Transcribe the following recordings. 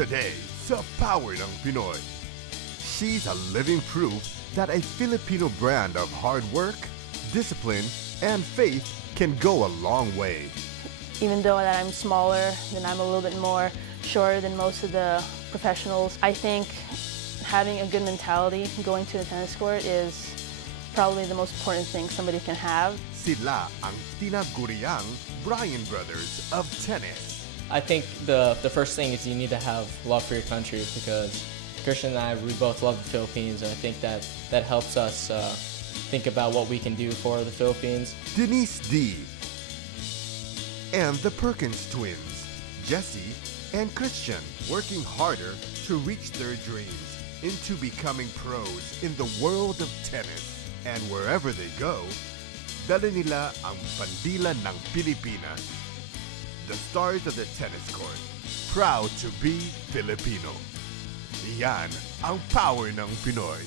Today, sa Power ng Pinoy. She's a living proof that a Filipino brand of hard work, discipline, and faith can go a long way. Even though that I'm smaller, then I'm a little bit more shorter than most of the professionals, I think having a good mentality going to the tennis court is probably the most important thing somebody can have. Sila ang tinaguriang Bryan brothers of tennis. I think the first thing is you need to have love for your country, because Christian and I, we both love the Philippines, and I think that helps us think about what we can do for the Philippines. Denise Dee and the Perkins Twins, Jesse and Christian, working harder to reach their dreams into becoming pros in the world of tennis. And wherever they go, dala nila ang bandila ng Pilipinas. The stars of the tennis court, proud to be Filipino. Iyan ang power ng Pinoy.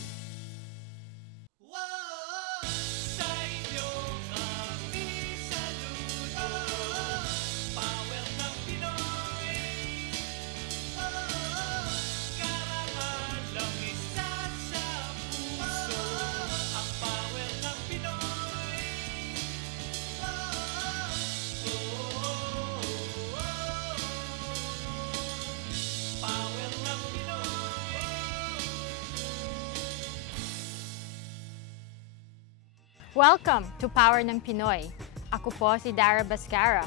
Welcome to Power ng Pinoy. Ako po si Dara Bascara.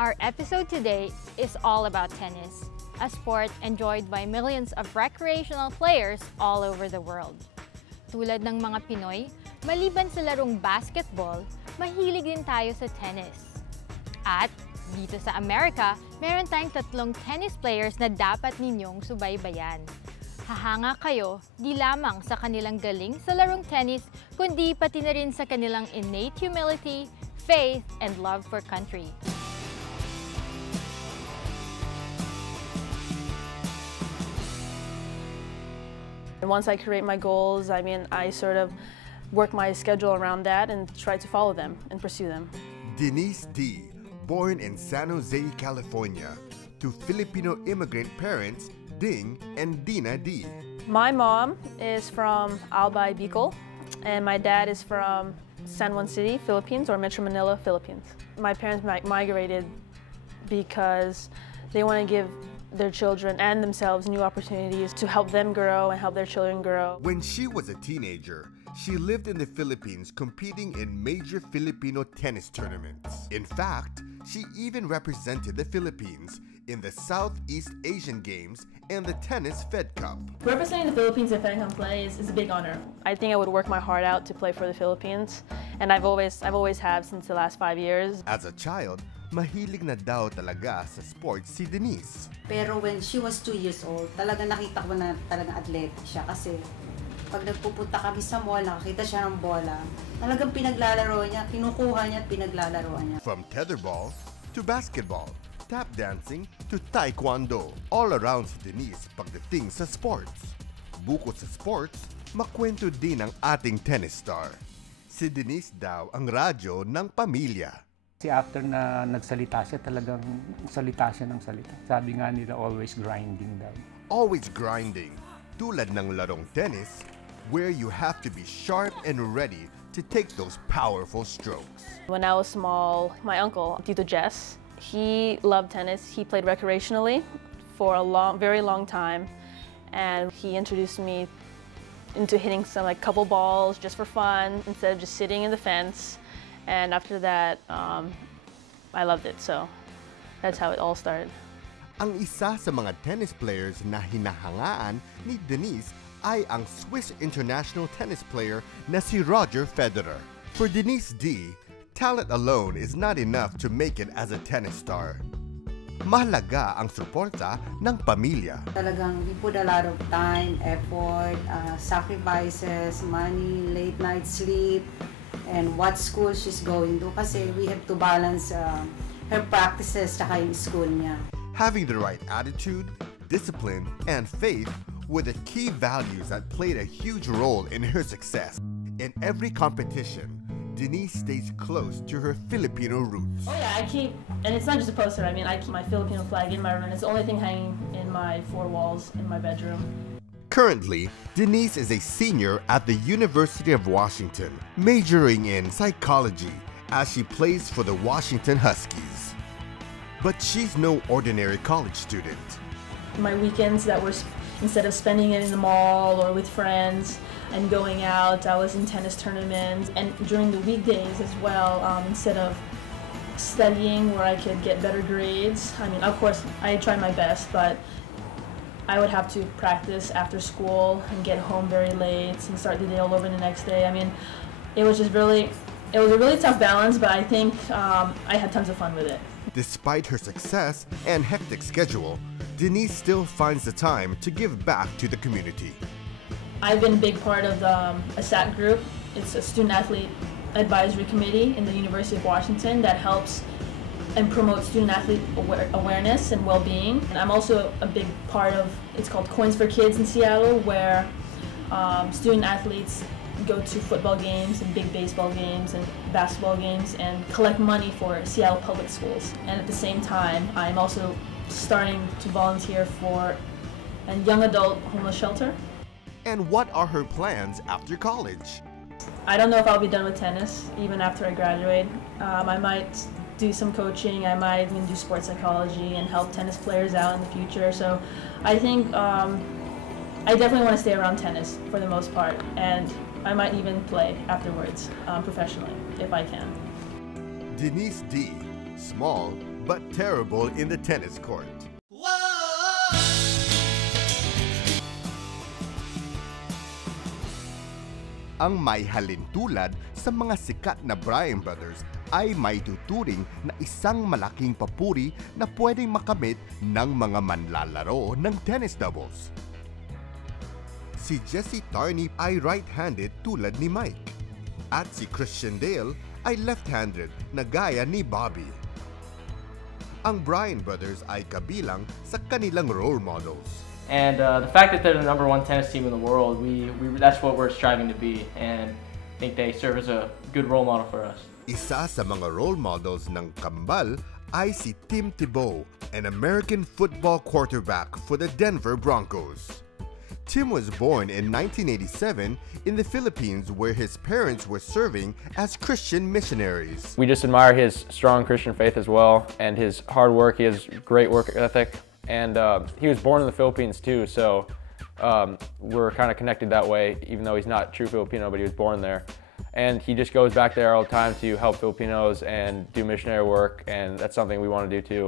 Our episode today is all about tennis, a sport enjoyed by millions of recreational players all over the world. Tulad ng mga Pinoy, maliban sa larong basketball, mahilig din tayo sa tennis. At dito sa Amerika, meron tayong 3 tennis players na dapat ninyong subaybayan. Hahanga kayo di lamang sa kanilang galing sa larong tennis, kundi pati na rin sa kanilang innate humility, faith, and love for country. And once I create my goals, I sort of work my schedule around that and try to follow them and pursue them. Denise Dee, born in San Jose, California, to Filipino immigrant parents Ding and Dina Dee. My mom is from Albay, Bicol, and my dad is from San Juan City, Philippines, or Metro Manila, Philippines. My parents migrated because they want to give their children and themselves new opportunities to help them grow and help their children grow. When she was a teenager, she lived in the Philippines competing in major Filipino tennis tournaments. In fact, she even represented the Philippines in the Southeast Asian Games and the Tennis Fed Cup. Representing the Philippines at Fed Cup play is a big honor. I think I would work my heart out to play for the Philippines, and I've always have since the last 5 years. As a child, mahilig na daw talaga sa sports si Denise. Pero when she was 2 years old, talaga nakita ko na talagang athletic siya, kasi pag nagpupunta kami sa mall, nakakita siya ng bola, talagang pinaglalaro niya, kinukuha niya at pinaglalaroan niya. From tetherball to basketball, tap dancing to taekwondo, all around si Denise pagdating sa sports. Bukod sa sports, makwento din ang ating tennis star. Si Denise daw ang radyo ng pamilya. Kasi after na nagsalita siya, talagang salita siya ng salita. Sabi nga nila, always grinding daw. Always grinding, tulad ng larong tennis, where you have to be sharp and ready to take those powerful strokes. When I was small, my uncle, Tito Jess, he loved tennis. He played recreationally for a very long time, and he introduced me into hitting some couple balls just for fun instead of just sitting in the fence. And after that, I loved it. So that's how it all started. Ang isa sa mga tennis players na hinahangaan ni Denise ay ang Swiss international tennis player na si Roger Federer. For Denise Dee, talent alone is not enough to make it as a tennis star. Mahalaga ang suporta ng pamilya. Talagang we put a lot of time, effort, sacrifices, money, late night sleep, and what school she's going to, kasi we have to balance her practices saka yung school niya. Having the right attitude, discipline, and faith were the key values that played a huge role in her success. In every competition, Denise stays close to her Filipino roots. Oh yeah, I keep, and it's not just a poster, I keep my Filipino flag in my room, and it's the only thing hanging in my four walls in my bedroom. Currently, Denise is a senior at the University of Washington, majoring in psychology as she plays for the Washington Huskies. But she's no ordinary college student. My weekends instead of spending it in the mall or with friends and going out, I was in tennis tournaments. And during the weekdays as well, instead of studying where I could get better grades, I mean, of course, I tried my best, but I would have to practice after school and get home very late and start the day all over the next day. I mean, it was a really tough balance, but I think I had tons of fun with it. Despite her success and hectic schedule, Denise still finds the time to give back to the community. I've been a big part of the SAT group. It's a student athlete advisory committee in the University of Washington that helps and promotes student athlete awareness and well-being. And I'm also a big part of, it's called Coins for Kids in Seattle, where student athletes go to football games and big baseball games and basketball games and collect money for Seattle public schools. And at the same time, I'm also starting to volunteer for a young adult homeless shelter. And what are her plans after college? I don't know if I'll be done with tennis even after I graduate. I might do some coaching, I might even do sports psychology and help tennis players out in the future. So I think I definitely want to stay around tennis for the most part, and I might even play afterwards professionally if I can. Denise Dee, small but terrible in the tennis court. Ang may halintulad sa mga sikat na Bryan brothers ay may tuturing na isang malaking papuri na pwedeng makamit ng mga manlalaro ng tennis doubles. Si Jessie Tarney ay right-handed tulad ni Mike, at si Christian Dale ay left-handed na gaya ni Bobby. Ang Bryan brothers ay kabilang sa kanilang role models. And the fact that they're the #1 tennis team in the world, that's what we're striving to be, and I think they serve as a good role model for us. Isa sa mga role models ng kambal ay si Tim Tebow, an American football quarterback for the Denver Broncos. Tim was born in 1987 in the Philippines, where his parents were serving as Christian missionaries. We just admire his strong Christian faith as well, and his hard work. He has great work ethic. And he was born in the Philippines too, so we're kind of connected that way, even though he's not true Filipino, but he was born there. And he just goes back there all the time to help Filipinos and do missionary work, and that's something we want to do too.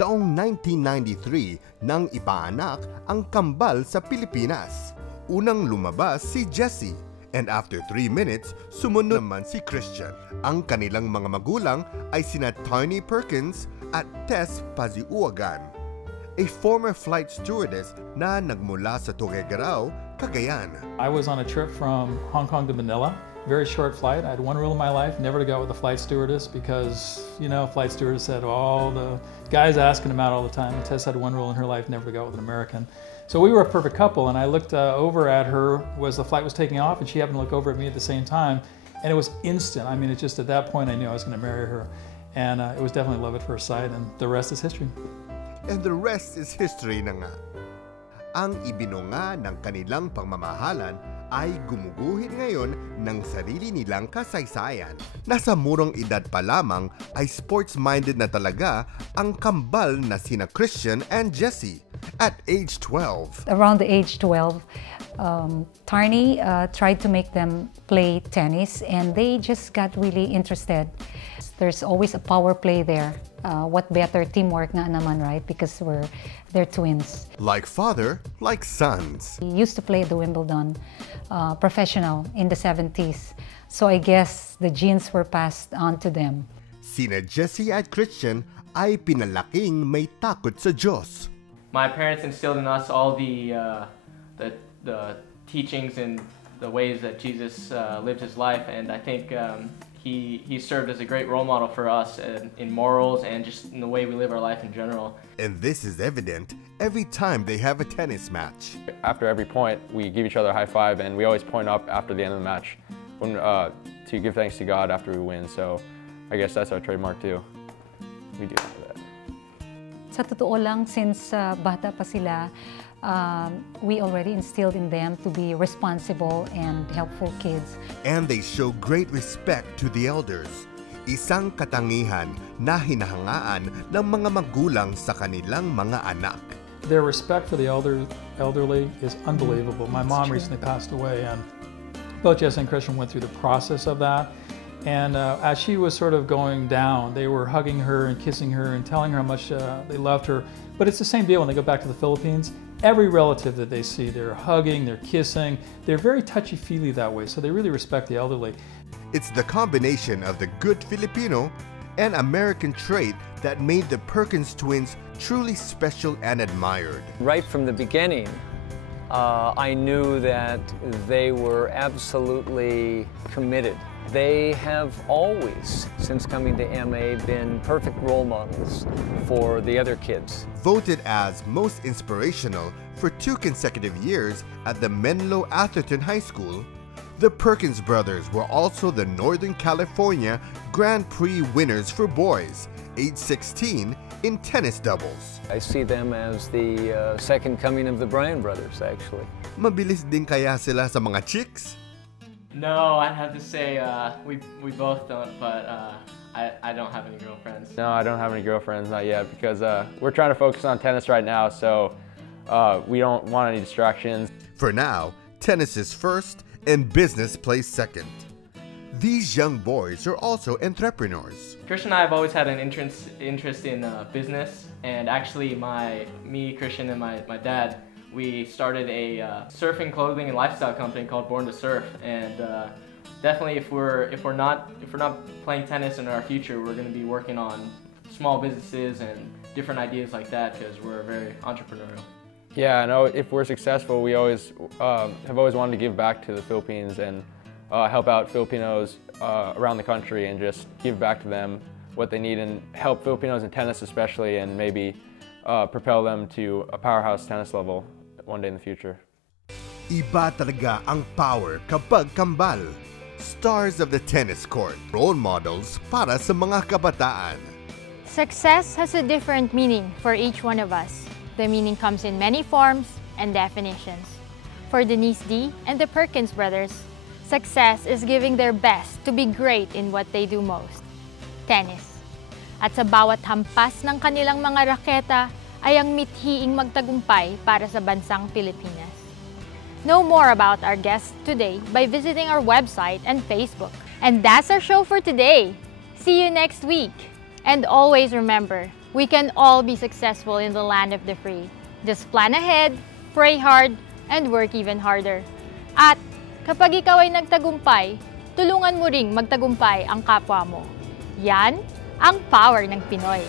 Taong 1993 nang ipaanak ang kambal sa Pilipinas. Unang lumabas si Jessie, and after 3 minutes, sumunod naman si Christian. Ang kanilang mga magulang ay sina Tony Perkins at Tess Paziuagan, a former flight stewardess na nagmula sa Tuguegarao, Cagayan. I was on a trip from Hong Kong to Manila. Very short flight. I had one rule in my life, never to go with a flight stewardess, because, you know, flight stewardess said all the guys asking them out all the time. And Tess had one rule in her life, never to go with an American. So we were a perfect couple, and I looked over at her as the flight was taking off, and she happened to look over at me at the same time. And it was instant. I mean, it just at that point I knew I was going to marry her. And it was definitely love at first sight, and the rest is history. And the rest is history na nga. Ang ibinunga ng kanilang pagmamahalan ay gumuguhit ngayon ng sarili nilang kasaysayan. Nasa murong edad pa lamang ay sports-minded na talaga ang kambal na sina Christian and Jessie at age 12. Around the age 12, Tarney tried to make them play tennis, and they just got really interested. There's always a power play there. What better teamwork nga naman, right? Because they're twins. Like father, like sons. He used to play at the Wimbledon professional in the 70s. So I guess the genes were passed on to them. Sina Jessie at Christian ay pinalaking may takot sa Diyos. My parents instilled in us all the teachings and the ways that Jesus lived his life, and I think he served as a great role model for us in morals and just in the way we live our life in general. And this is evident every time they have a tennis match. After every point, we give each other a high five, and we always point up after the end of the match to give thanks to God after we win. So I guess that's our trademark too. We do that. Sa totoo lang, since bata pa sila, we already instilled in them to be responsible and helpful kids. And they show great respect to the elders. Isang katangihan na hinahangaan ng mga magulang sa kanilang mga anak. Their respect for the elderly is unbelievable. My mom recently passed away, and both Jess and Christian went through the process of that. And as she was sort of going down, they were hugging her and kissing her and telling her how much they loved her. But it's the same deal when they go back to the Philippines. Every relative that they see, they're hugging, they're kissing. They're very touchy-feely that way, so they really respect the elderly. It's the combination of the good Filipino and American trait that made the Perkins twins truly special and admired. Right from the beginning, I knew that they were absolutely committed. They have always, since coming to MA, been perfect role models for the other kids. Voted as most inspirational for 2 consecutive years at the Menlo Atherton High School, the Perkins brothers were also the Northern California Grand Prix winners for boys, age 16, in tennis doubles. I see them as the second coming of the Bryan brothers, actually. Mabilis din kaya sila sa mga chicks? No, I'd have to say we both don't, but I don't have any girlfriends. No, I don't have any girlfriends, not yet, because we're trying to focus on tennis right now, so we don't want any distractions. For now, tennis is first and business plays second. These young boys are also entrepreneurs. Christian and I have always had an interest in business, and actually Christian, and my dad, we started a surfing clothing and lifestyle company called Born to Surf. And definitely, if we're not playing tennis in our future, we're going to be working on small businesses and different ideas like that, because we're very entrepreneurial. Yeah, I know if we're successful, we always have always wanted to give back to the Philippines and help out Filipinos around the country and just give back to them what they need and help Filipinos in tennis especially, and maybe propel them to a powerhouse tennis level one day in the future. Iba talaga ang power kapag kambal. Stars of the tennis court, role models para sa mga kabataan. Success has a different meaning for each one of us. The meaning comes in many forms and definitions. For Denise Dee and the Perkins brothers, success is giving their best to be great in what they do most, tennis. At sa bawat hampas ng kanilang mga raketa ay ang mithiing magtagumpay para sa bansang Pilipinas. Know more about our guests today by visiting our website and Facebook. And that's our show for today. See you next week. And always remember, we can all be successful in the land of the free. Just plan ahead, pray hard, and work even harder. At kapag ikaw ay nagtagumpay, tulungan mo ring magtagumpay ang kapwa mo. Yan ang power ng Pinoy.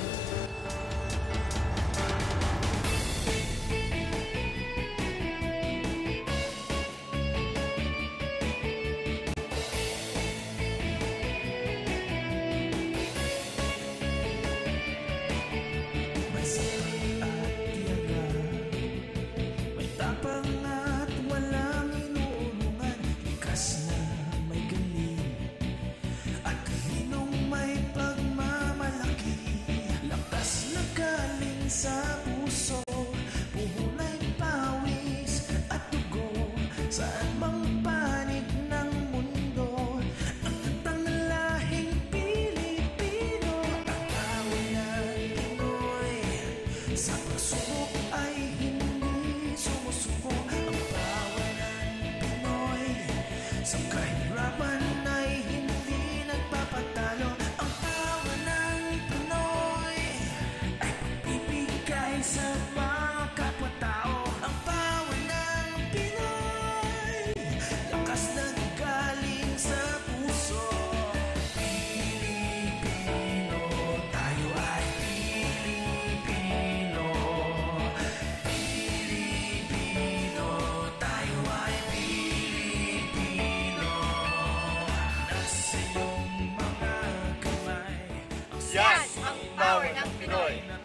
Yan ang power ng Pinoy.